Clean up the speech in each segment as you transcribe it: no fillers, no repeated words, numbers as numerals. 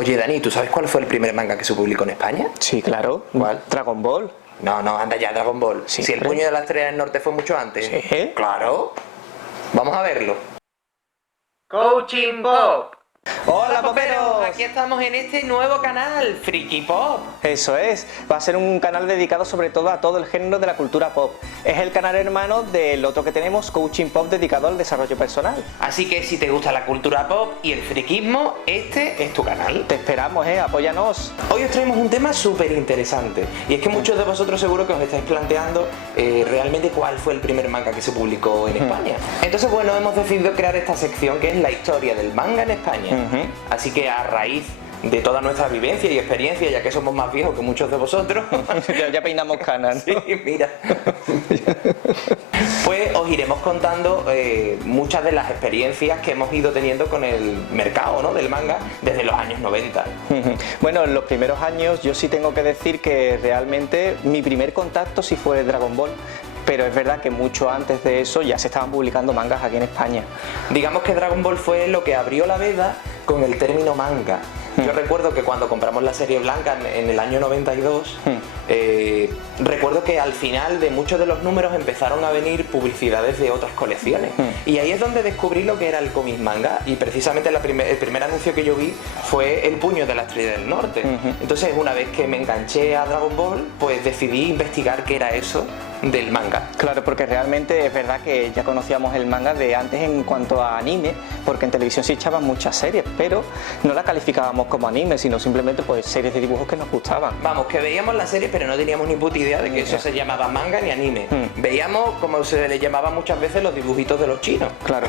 Oye, Dani, ¿tú sabes cuál fue el primer manga que se publicó en España? Sí, claro. ¿Cuál? Dragon Ball. No, no, anda ya, Dragon Ball. Sí, Si el puño de la estrella del norte fue mucho antes. Sí. Claro. Vamos a verlo. Coaching Pop. ¡Hola, poperos! Aquí estamos en este nuevo canal, Friki Pop. Eso es, va a ser un canal dedicado sobre todo a todo el género de la cultura pop. Es el canal hermano del otro que tenemos, Coaching Pop, dedicado al desarrollo personal. Así que si te gusta la cultura pop y el friquismo, este es tu canal. Te esperamos, apóyanos. Hoy os traemos un tema súper interesante. Y es que muchos de vosotros seguro que os estáis planteando realmente cuál fue el primer manga que se publicó en España. Entonces, bueno, hemos decidido crear esta sección que es la historia del manga en España. Así que a raíz de toda nuestra vivencia y experiencia, ya que somos más viejos que muchos de vosotros, ya peinamos canas, ¿no? Sí, mira. Pues os iremos contando muchas de las experiencias que hemos ido teniendo con el mercado, ¿no?, del manga desde los años 90. Bueno, en los primeros años yo sí tengo que decir que realmente mi primer contacto sí fue Dragon Ball. Pero es verdad que mucho antes de eso ya se estaban publicando mangas aquí en España. Digamos que Dragon Ball fue lo que abrió la veda con el término manga. Yo recuerdo que cuando compramos la serie blanca en el año 92, recuerdo que al final de muchos de los números empezaron a venir publicidades de otras colecciones. Y ahí es donde descubrí lo que era el cómic manga. Y precisamente el primer anuncio que yo vi fue El puño de la estrella del norte. Entonces, una vez que me enganché a Dragon Ball, pues decidí investigar qué era eso del manga. Claro, porque realmente es verdad que ya conocíamos el manga de antes en cuanto a anime, porque en televisión se echaban muchas series, pero no la calificábamos como anime, sino simplemente pues series de dibujos que nos gustaban. Vamos, que veíamos la serie pero no teníamos ni puta idea de que eso se llamaba manga ni anime. Veíamos, como se le llamaba muchas veces, los dibujitos de los chinos. Claro.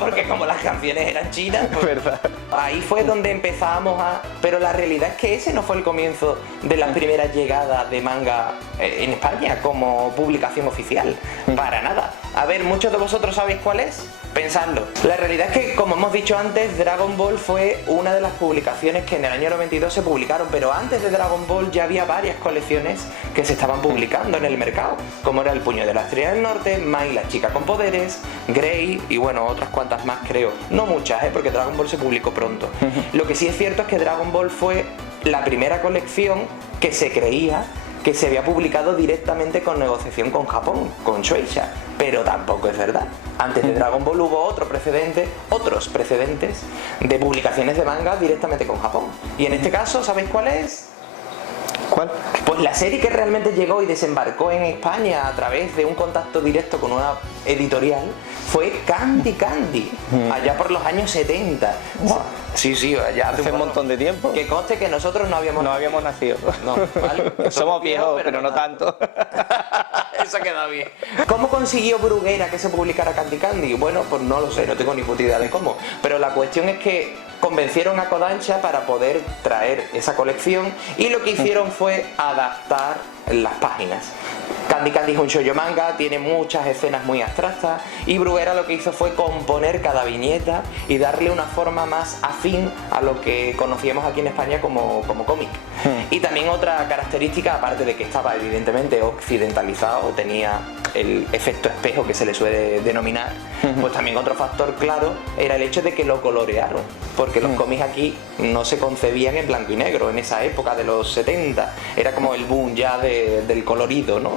Porque como las canciones eran chinas, pues, verdad. Ahí fue donde empezábamos a... Pero la realidad es que ese no fue el comienzo de las primeras llegadas de manga en España como publicación oficial. Para nada. A ver, ¿muchos de vosotros sabéis cuál es? Pensadlo. La realidad es que, como hemos dicho antes, Dragon Ball fue una de las publicaciones que en el año 92 se publicaron, pero antes de Dragon Ball ya había varias colecciones que se estaban publicando en el mercado, como era El puño de la estrella del norte, Mai la chica con poderes, Grey y bueno, otras cuantas más creo. No muchas, porque Dragon Ball se publicó pronto. Lo que sí es cierto es que Dragon Ball fue la primera colección que se creía que se había publicado directamente con negociación con Japón, con Shueisha, pero tampoco es verdad. Antes de Dragon Ball hubo otros precedentes de publicaciones de manga directamente con Japón. Y en este caso, ¿sabéis cuál es? ¿Cuál? Pues la serie que realmente llegó y desembarcó en España a través de un contacto directo con una editorial fue Candy Candy, allá por los años 70. Wow. Sí, allá hace un montón de tiempo. Que conste que nosotros no habíamos nacido. No, ¿vale? Somos viejos, pero no tanto. Eso queda bien. ¿Cómo consiguió Bruguera que se publicara Candy Candy? Bueno, pues no lo sé, no tengo ni puta idea de cómo. Pero la cuestión es que convencieron a Kodansha para poder traer esa colección y lo que hicieron fue adaptar las páginas. Candy Candy es un shoujo manga, tiene muchas escenas muy abstractas y Bruguera lo que hizo fue componer cada viñeta y darle una forma más afín a lo que conocíamos aquí en España como cómic. Y también otra característica, aparte de que estaba evidentemente occidentalizado, tenía el efecto espejo que se le suele denominar, pues también otro factor claro era el hecho de que lo colorearon, porque los cómics aquí no se concebían en blanco y negro en esa época de los 70, era como el boom ya del colorido, ¿no?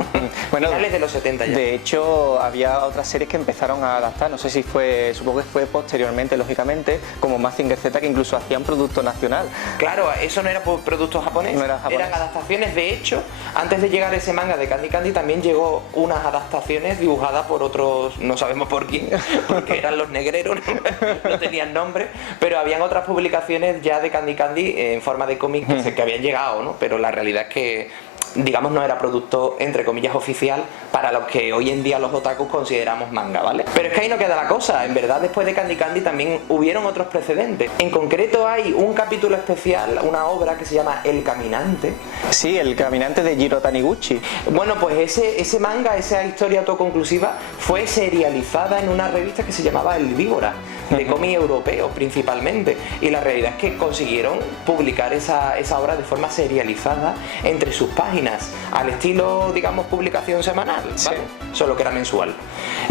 Bueno, finales de los 70 ya. De hecho, había otras series que empezaron a adaptar, no sé si fue, supongo que fue posteriormente, lógicamente, como Mazinger Z, que incluso hacían producto nacional. Claro, eso no era producto japonés, no era japonés. Eran adaptaciones. De hecho, antes de llegar ese manga de Candy Candy también llegó unas adaptaciones dibujadas por otros, no sabemos por quién, porque eran los negreros, no tenían nombre, pero habían otras publicaciones ya de Candy Candy en forma de cómic que habían llegado, ¿no? Pero la realidad es que, digamos, no era producto, entre comillas, oficial para los que hoy en día los otakus consideramos manga, ¿vale? Pero es que ahí no queda la cosa, en verdad después de Candy Candy también hubieron otros precedentes. En concreto hay un capítulo especial, una obra que se llama El Caminante. Sí, El Caminante de Jiro Taniguchi. Bueno, pues ese manga, esa historia autoconclusiva fue serializada en una revista que se llamaba El Víbora, de cómic europeo principalmente, y la realidad es que consiguieron publicar esa obra de forma serializada entre sus páginas, al estilo, digamos, publicación semanal, ¿vale? Sí. Solo que era mensual.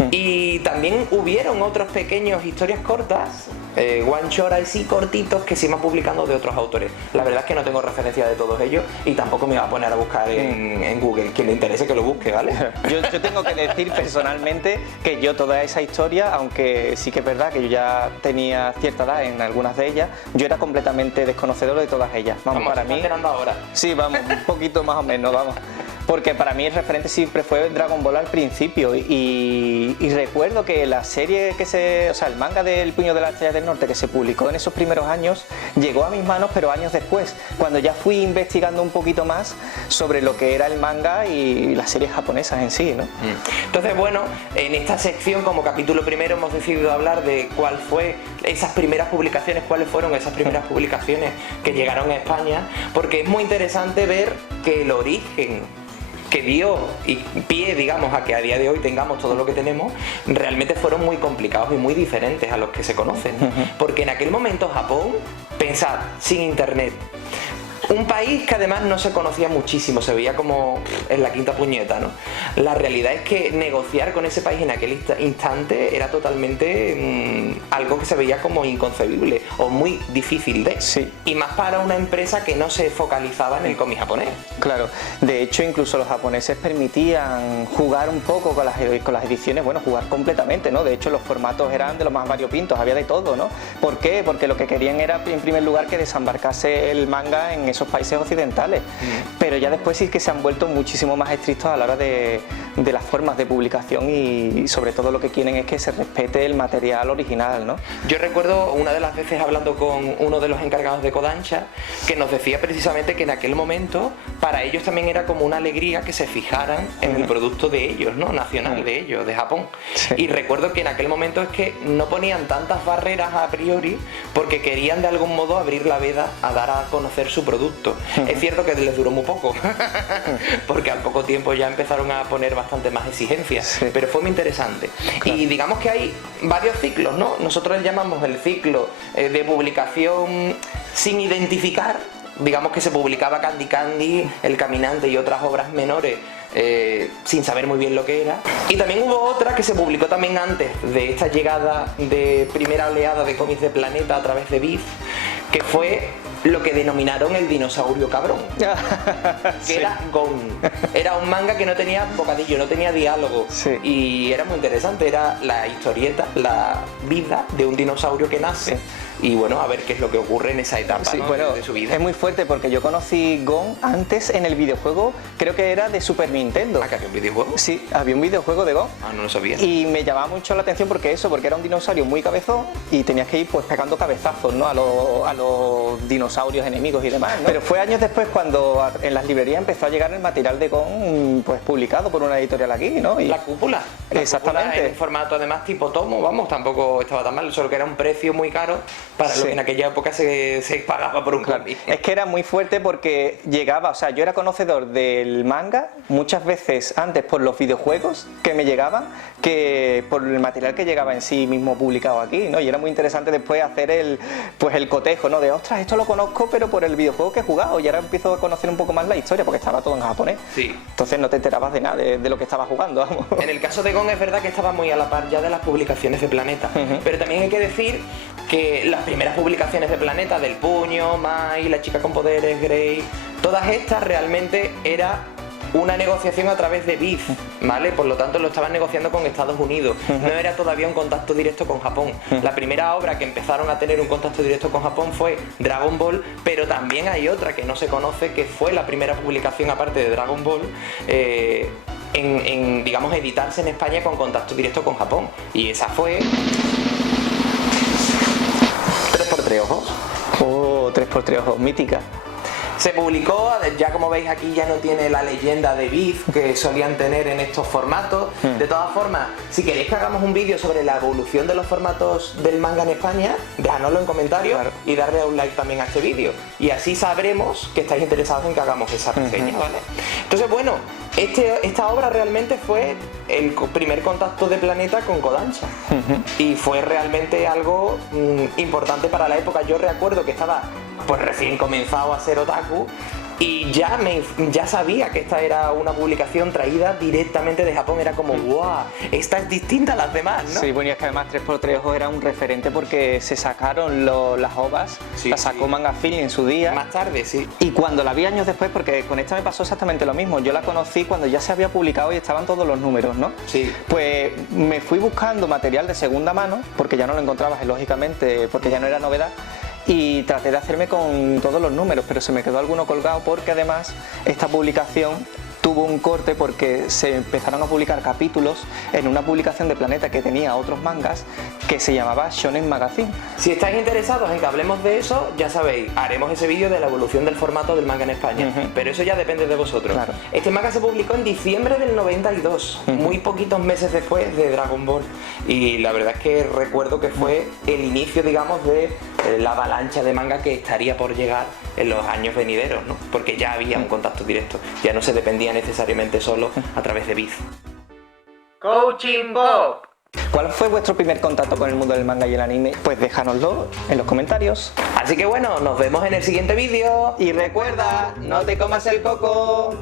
Y también hubieron otros pequeños historias cortas one shot así cortitos que se iban publicando de otros autores. La verdad es que no tengo referencia de todos ellos y tampoco me voy a poner a buscar en Google. Quien le interese que lo busque, ¿vale? Yo tengo que decir personalmente que yo toda esa historia, aunque sí que es verdad que yo ya tenía cierta edad en algunas de ellas, yo era completamente desconocedor de todas ellas. Vamos, para mí. Ahora. Sí, vamos, un poquito más o menos, vamos. Porque para mí el referente siempre fue Dragon Ball al principio y recuerdo que la serie o sea, el manga del Puño de la Estrella del Norte que se publicó en esos primeros años llegó a mis manos, pero años después, cuando ya fui investigando un poquito más sobre lo que era el manga y las series japonesas en sí, ¿no? Entonces, bueno, en esta sección como capítulo primero hemos decidido hablar de cuál fue esas primeras publicaciones, cuáles fueron esas primeras publicaciones que llegaron a España, porque es muy interesante ver que el origen que dio y pie, digamos, a que a día de hoy tengamos todo lo que tenemos, realmente fueron muy complicados y muy diferentes a los que se conocen. Porque en aquel momento Japón, pensad, sin internet, un país que además no se conocía muchísimo, se veía como en la quinta puñeta, ¿no? La realidad es que negociar con ese país en aquel instante era totalmente algo que se veía como inconcebible o muy difícil de. Sí. Y más para una empresa que no se focalizaba en el cómic japonés. Claro, de hecho incluso los japoneses permitían jugar un poco con las ediciones, bueno, jugar completamente, ¿no? De hecho los formatos eran de los más variopintos, había de todo, ¿no? ¿Por qué? Porque lo que querían era en primer lugar que desembarcase el manga en esos países occidentales, pero ya después sí que se han vuelto muchísimo más estrictos a la hora de las formas de publicación y sobre todo lo que quieren es que se respete el material original, ¿no? Yo recuerdo una de las veces hablando con uno de los encargados de Kodansha que nos decía precisamente que en aquel momento para ellos también era como una alegría que se fijaran en el producto de ellos, ¿no? Nacional de ellos, de Japón. Sí. Y recuerdo que en aquel momento es que no ponían tantas barreras a priori porque querían de algún modo abrir la veda a dar a conocer su producto. Es cierto que les duró muy poco porque al poco tiempo ya empezaron a poner bastante más exigencias, sí. Pero fue muy interesante. Claro. Y digamos que hay varios ciclos, ¿no? Nosotros le llamamos el ciclo de publicación sin identificar, digamos que se publicaba Candy Candy, El Caminante y otras obras menores sin saber muy bien lo que era. Y también hubo otra que se publicó también antes de esta llegada de primera oleada de cómics de Planeta a través de Viz, que fue lo que denominaron el dinosaurio cabrón, que era Gon. Era un manga que no tenía bocadillo, no tenía diálogo, sí. Y era muy interesante, era la historieta, la vida de un dinosaurio que nace, sí. Y bueno, a ver qué es lo que ocurre en esa etapa, sí, ¿no? Bueno, de su vida. Es muy fuerte porque yo conocí Gon antes en el videojuego, creo que era de Super Nintendo. ¿Ah, que había un videojuego? Sí, había un videojuego de Gon. Ah, no lo sabía. Y me llamaba mucho la atención porque era un dinosaurio muy cabezón y tenías que ir pues pegando cabezazos, ¿no? a los dinosaurios enemigos y demás, ¿no? Pero fue años después cuando en las librerías empezó a llegar el material de Gon pues publicado por una editorial aquí, ¿no? Y la cúpula. Exactamente. Cúpula en formato además tipo tomo, vamos, tampoco estaba tan mal, solo que era un precio muy caro para lo que en aquella época se pagaba por un cómic. Es que era muy fuerte porque llegaba, o sea, yo era conocedor del manga muchas veces antes por los videojuegos que me llegaban que por el material que llegaba en sí mismo publicado aquí, ¿no? Y era muy interesante después hacer el cotejo, ¿no? De, ostras, esto lo conozco pero por el videojuego que he jugado y ahora empiezo a conocer un poco más la historia porque estaba todo en japonés. Sí. Entonces no te enterabas de nada de lo que estabas jugando, vamos. En el caso de Gon es verdad que estaba muy a la par ya de las publicaciones de Planeta, pero también hay que decir que las primeras publicaciones de Planeta, del Puño, Mai, La Chica con Poderes, Grey, todas estas realmente era una negociación a través de Viz, ¿vale? Por lo tanto lo estaban negociando con Estados Unidos, no era todavía un contacto directo con Japón. La primera obra que empezaron a tener un contacto directo con Japón fue Dragon Ball, pero también hay otra que no se conoce, que fue la primera publicación aparte de Dragon Ball, en digamos, editarse en España con contacto directo con Japón, y esa fue 3x3 ojos. Oh, 3x3 ojos, mítica. Se publicó, ya como veis aquí ya no tiene la leyenda de Viz que solían tener en estos formatos. De todas formas, si queréis que hagamos un vídeo sobre la evolución de los formatos del manga en España, dejadnoslo en comentarios, claro, y darle un like también a este vídeo. Y así sabremos que estáis interesados en que hagamos esa reseña, ¿vale? Entonces, bueno, esta obra realmente fue el primer contacto de Planeta con Kodansha. Y fue realmente algo importante para la época. Yo recuerdo que estaba pues recién comenzado a ser otaku otaku y ya sabía que esta era una publicación traída directamente de Japón. Era como, ¡guau! Esta es distinta a las demás, ¿no? Sí, bueno, y es que además 3x3 Ojo era un referente porque se sacaron las OVAs, Sí, la sacó sí. Manga Feeling en su día. Más tarde, sí. Y cuando la vi años después, porque con esta me pasó exactamente lo mismo, yo la conocí cuando ya se había publicado y estaban todos los números, ¿no? Sí. Pues me fui buscando material de segunda mano, porque ya no lo encontrabas, lógicamente, porque ya no era novedad, y traté de hacerme con todos los números, pero se me quedó alguno colgado porque además esta publicación tuvo un corte porque se empezaron a publicar capítulos en una publicación de Planeta que tenía otros mangas que se llamaba Shonen Magazine. Si estáis interesados en que hablemos de eso, ya sabéis, haremos ese vídeo de la evolución del formato del manga en España. Pero eso ya depende de vosotros. Claro. Este manga se publicó en diciembre del 92, muy poquitos meses después de Dragon Ball. Y la verdad es que recuerdo que fue el inicio, digamos, de la avalancha de manga que estaría por llegar en los años venideros, ¿no? Porque ya había un contacto directo, ya no se dependía necesariamente solo a través de Biz. Coaching Bob. ¿Cuál fue vuestro primer contacto con el mundo del manga y el anime? Pues déjanoslo en los comentarios. Así que bueno, nos vemos en el siguiente vídeo. Y recuerda, no te comas el coco.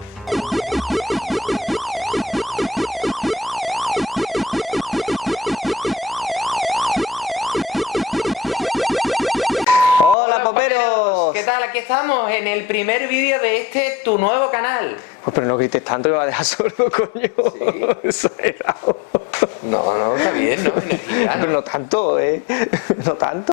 Hola, poperos. ¿Qué tal? Aquí estamos en el primer vídeo de tu nuevo canal. Pues pero no grites tanto, me va a dejar sordo, coño. Sí. Exagerado. No, está bien, ¿no? Energía, ¿no? Pero no tanto, no tanto.